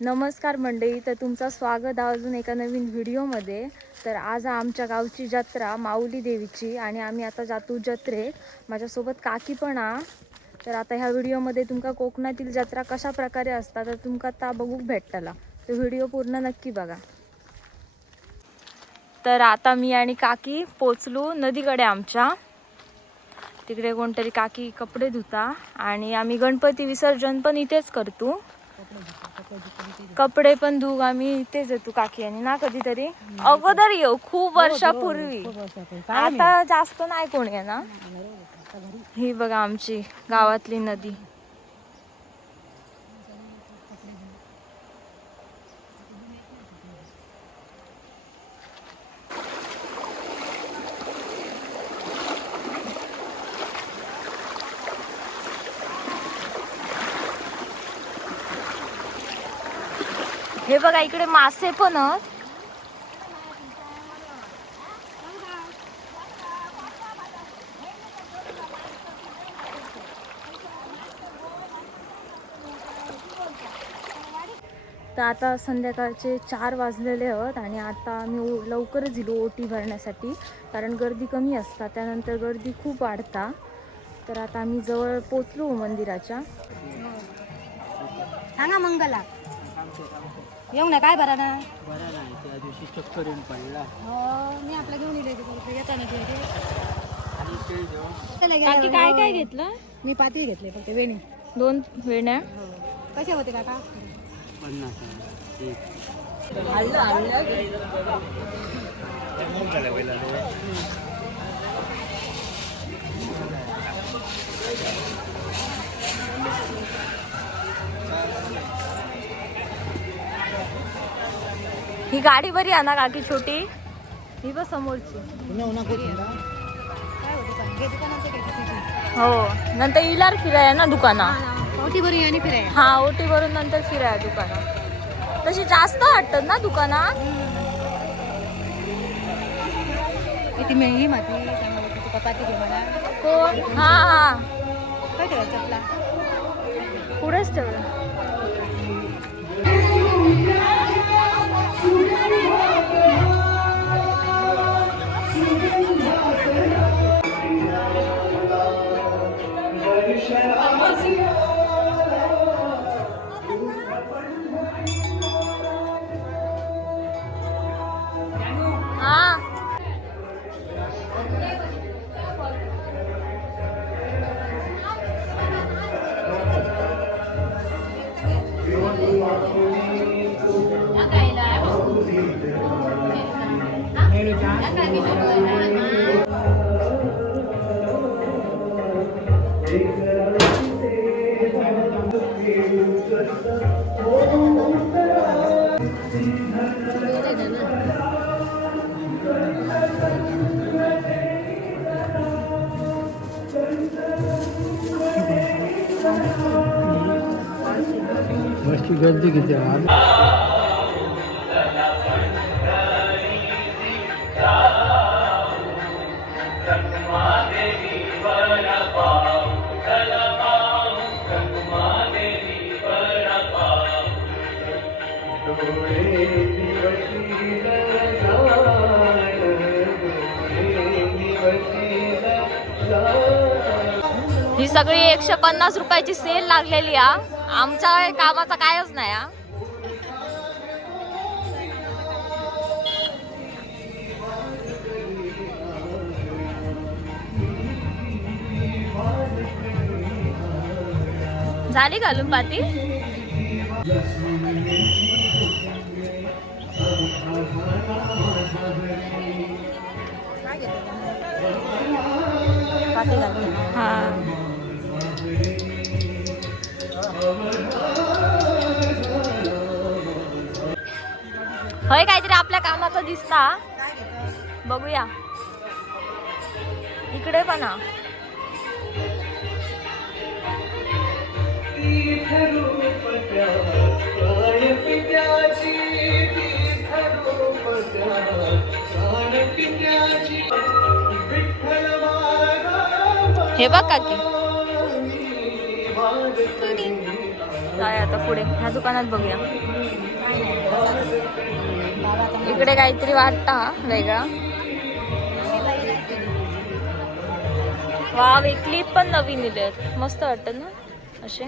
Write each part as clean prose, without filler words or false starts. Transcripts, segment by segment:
नमस्कार मंडळी, तर तुमचं स्वागत आहे अजून एका नवीन व्हिडिओमध्ये. तर आज आमच्या गावची जत्रा माऊली देवीची आणि आम्ही आता जातो जत्रेक. माझ्यासोबत काकी पण आ. तर आता ह्या व्हिडिओमध्ये तुमका कोकणातील जत्रा कशा प्रकारे असतात तर तुमका आता बघूक भेटतला. तर व्हिडिओ पूर्ण नक्की बघा. तर आता मी आणि काकी पोचलो नदीकडे आमच्या. तिकडे कोणतरी काकी कपडे धुता आणि आम्ही गणपती विसर्जन पण इथेच करतो. कपडे पण धुग आम्ही इथेच येतो काकी आणि ना कधीतरी अगोदर येऊ खूप वर्षापूर्वी. आता जास्त नाही कोणी आहे ना. ही बघा आमची गावातली नदी. हे बघा इकडे मासे पण आहेत. तर आता संध्याकाळचे 4 वाजलेले आहेत आणि आता आम्ही लवकरच दिलो ओटी भरण्यासाठी, कारण गर्दी कमी असता, त्यानंतर गर्दी खूप वाढता. तर आता आम्ही जवळ पोचलो मंदिराच्या. सांगा मंगला येऊ ना काय बरा ना बरं नाही त्या दिवशी चक्कर येऊन पडला. हो मी आपला घेऊन येताना काकी काय काय घेतलं? मी पाती घेतले फक्त वेणी 2 वेण्या. कसे होते काका 50 ही गाडी बरी आहे ना काकी छोटी? ही बस समोरची. हो नंतर इलार फिराय ना दुकाना. ओटी बरी आणि फिराय हा ओटी भरून नंतर फिराय दुकाना. तशी जास्त वाटतात ना दुकाना. किती मेळी माती त्यामुळे तुका पाती घे मला. कोण? हा हा काय ठेवायचं चपला पुढेच ठेवलं. बसची गर्दी किती आहे. ही सगळी 150 रुपयाची सेल लागलेली आ. आमच्या कामाचा कायच नाही आ. झाली घालून पाती. पाती घालून हा होय काहीतरी आपल्या कामाचं दिसता. बघूया इकडे पण हा. हे बघ काकी. आता पुढे ह्या दुकानात बघूया. इकडे काहीतरी वाटता वेगळा. वाव, एक क्लिप पण नवीन दिले मस्त वाटत ना असे.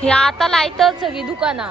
हे आता लायतच सगळी दुकाना.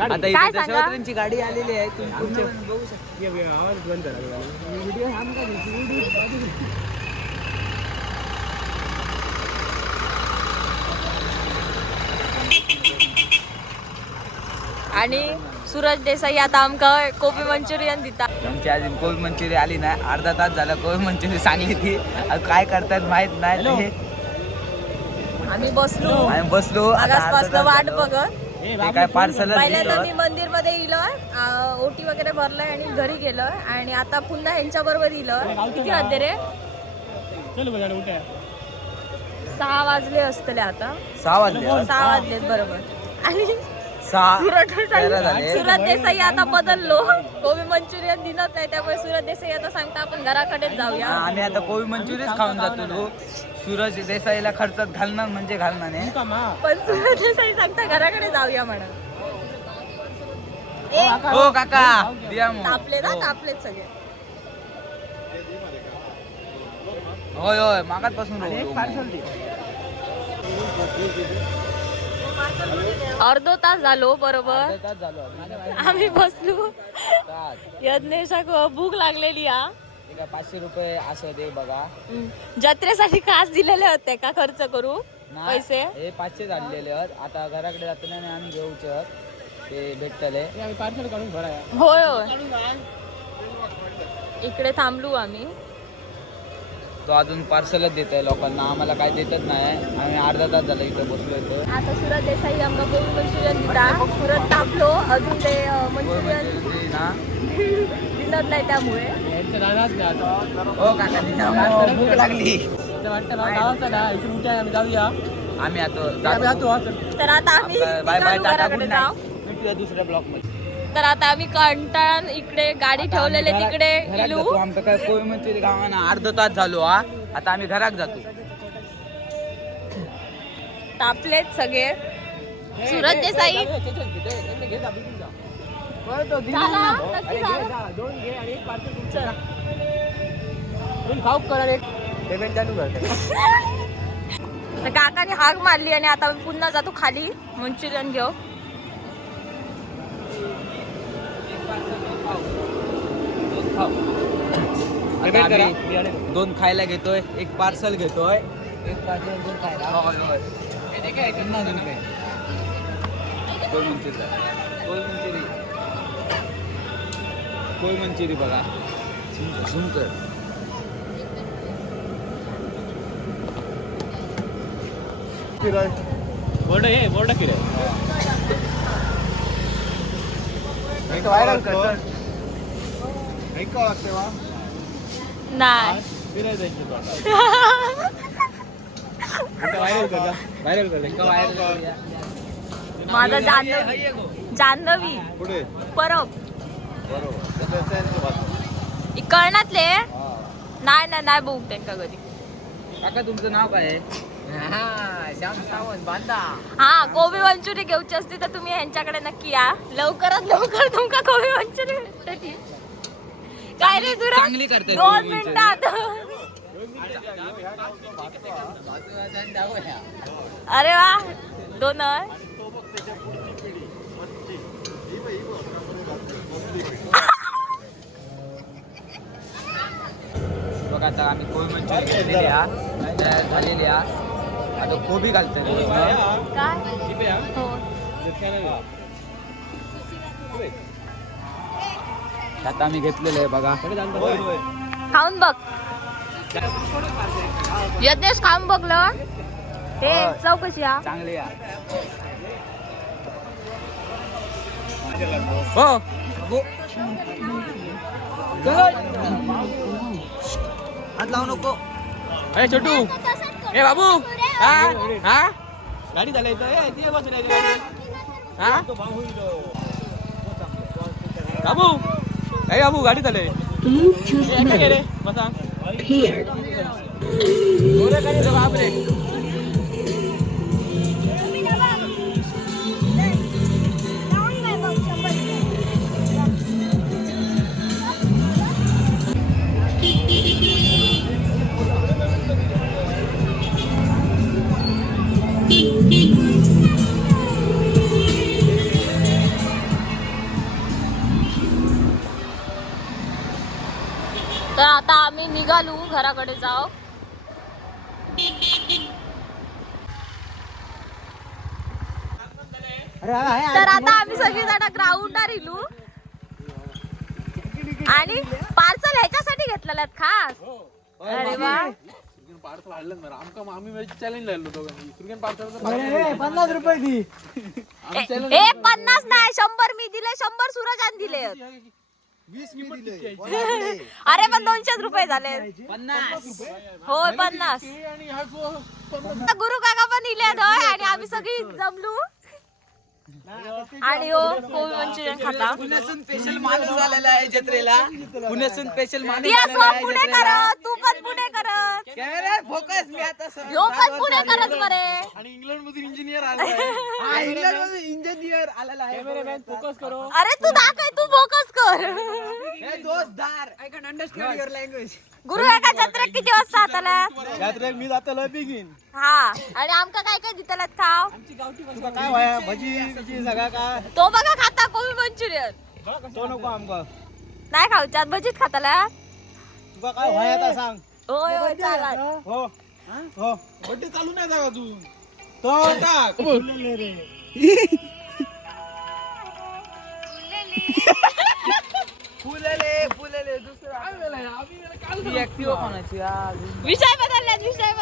आता काय इथे सांगा? दशरथांची गाडी आलेली आहे. तुम्ही पुढचे बघू शकता. आवाज बंद करा. व्हिडिओ आणि सूरज देसाई आता आमका कोबी मंचुरियन दिता. आमची अजून कोबी मंचुरियन आली नाही. अर्धा तास झाला कोबी मंचुरियन सांगली ती. काय करतात माहित नाही. आम्ही बसलो बसलो आगासपासून वाट बघत. ते काय पार्सल पहिल्यांदा मी मंदिर मध्ये इलोय, ओटी वगैरे भरलंय आणि घरी गेलोय आणि आता पुन्हा ह्यांच्या बरोबर इलोय. किती वाजले रे? 6 वाजले असतले आता. 6 वाजले. 6 वाजलेत बरोबर. आणि 6 सूरज देसाई आता बदललो. कोबी मंचुरियन दिनत नाही त्यामुळे सूरज देसाई आता सांगता आपण घराकडेच जाऊया. आम्ही आता कोबी मंचुरियन खाऊन जातो. सूरज देसाईला खर्चात घालणार म्हणजे घालणार नाही. पण सूरज देसाई सांगता घराकडे जाऊया म्हणा. हो काका द्या मग. तापले ना, तापलेत सगळे. होय होय मागातपासून अर्धो तास झालो बरोबर. आम्ही बसलो. यज्ञेशाक भूक लागलेली. 500 रुपये असं दे बघा. जत्रेसाठी खास दिलेले होते का खर्च करू पैसे? हे 500 झालेले आहेत. आता घराकडे जाताना आम्ही घेऊच. ते भेटतले. होय होय इकडे थांबलो आम्ही. तो अजून पार्सलच देत आहे लोकांना, आम्हाला काय देतच नाही. आम्ही अर्धा तास झाला इथे बसलो होतो. आता सुरत देसाई आमका गोबी मंचुरियन दिला. सुरत तापलो अजून ते मंचुरियन दिनत नाही त्यामुळे. हो काका भूक लागली. आम्ही आता तर आता आम्ही बाय बाय टाटा घराकडे जाऊ. भेटूया दुसऱ्या ब्लॉक मध्ये. तर आता आम्ही कंटाळून इकडे गाडी ठेवलेले तिकडे गेलो. आमचं काय कोय मंचुरी गावाना अर्धा तास झालो हा. आता आम्ही घरात जातो. तापलेत सगळे. सुरत देसाई झाला? नक्की झाला? चल. तर काकाने हाक मारली आणि आता मी पुन्हा जातो खाली मंचुरियन घेऊ. आता आम्ही 2 खायला घेतोय, 1 पार्सल घेतोय. 1 पार्सल 2 खायला. पुन्हा 2 काय 2 मंचुरी. कोय मंचुरी बघा. झूम कर. बोर्ड किरे व्हायरल कर. नाही माझा जान्हवी परब कळणातले नाही बघू त्यांका कधी. काका तुमचं नाव काय आहे? श्याम सावंत बांधा. हा कोबी मंचुरी घेऊची असती तर तुम्ही ह्यांच्याकडे नक्की या. लवकरात लवकर तुमका कोबी मंचुरी भेटते. काय रे तुला चांगली करते 2 मिनिटात. अरे वा 2 बघा आता आम्ही कोबी मंचुरी घेतलेली तयार झालेली आता कोबी घालतोय. काय हो आता आम्ही घेतलेलं आहे बघा. खाऊन बघ यज्ञेश, खाऊन बघलं हे चव कशी आ? चांगली हो. हात लावू नको. अरे छोटू ए बाबू हा गाडी चालायचं हा बाबू ए बाबू गाडी चालय रे बसा बापरे. तर आता आम्ही निघालो घराकडे जाऊ. तर आता आम्ही सगळी जण ग्राउंडवर इलू आणि पार्सल ह्याच्यासाठी घेतलेलं खास. अरे वा 50 रुपये दी. 50 नाही 100 मी दिले. 100 सूरजान दिले. 20 मी दिले. अरे पण 200 रुपये झाले. 50 होय 50. गुरु काका पण इले आणि आम्ही सगळी जमलू आणि हो कोबी मंचुरियन खाता. पुण्यासून स्पेशल माणूस झालेला आहे जत्रेला. पुण्यासून स्पेशल माणूस दिया झालेला आहे पुणे जत्रेला. करत, तू पण पुणे करत, कॅमेरा फोकस. मी आता यो पण पुणे करत बरे. आणि इंग्लंड मधून इंजिनियर आलाय. इंजिनियर आलेला आहे. कॅमेरामॅन फोकस करो. अरे तू दाखव, तू फोकस कर. दोस्तदार I can understand your language. गुरु एका जत्रेत किती वाजता आताला? यात्रेक मी जातलो बिगीन. हा आणि आमका काय काय दितलात खाव? तुका काय व्हाया भजी बिजी सगळा काय तो बघा खाता कोबी मंचुरियन. तो नको आमका. नाही खाऊच्यात भजीत खाताला. तुका काय व्हाया ता सांग. होय होय चाला. हो हो बड्डे चालू नाही जागा तू तो टाक. ती ऍक्टिव्ह कोणाची विषय बदलल्यात विषय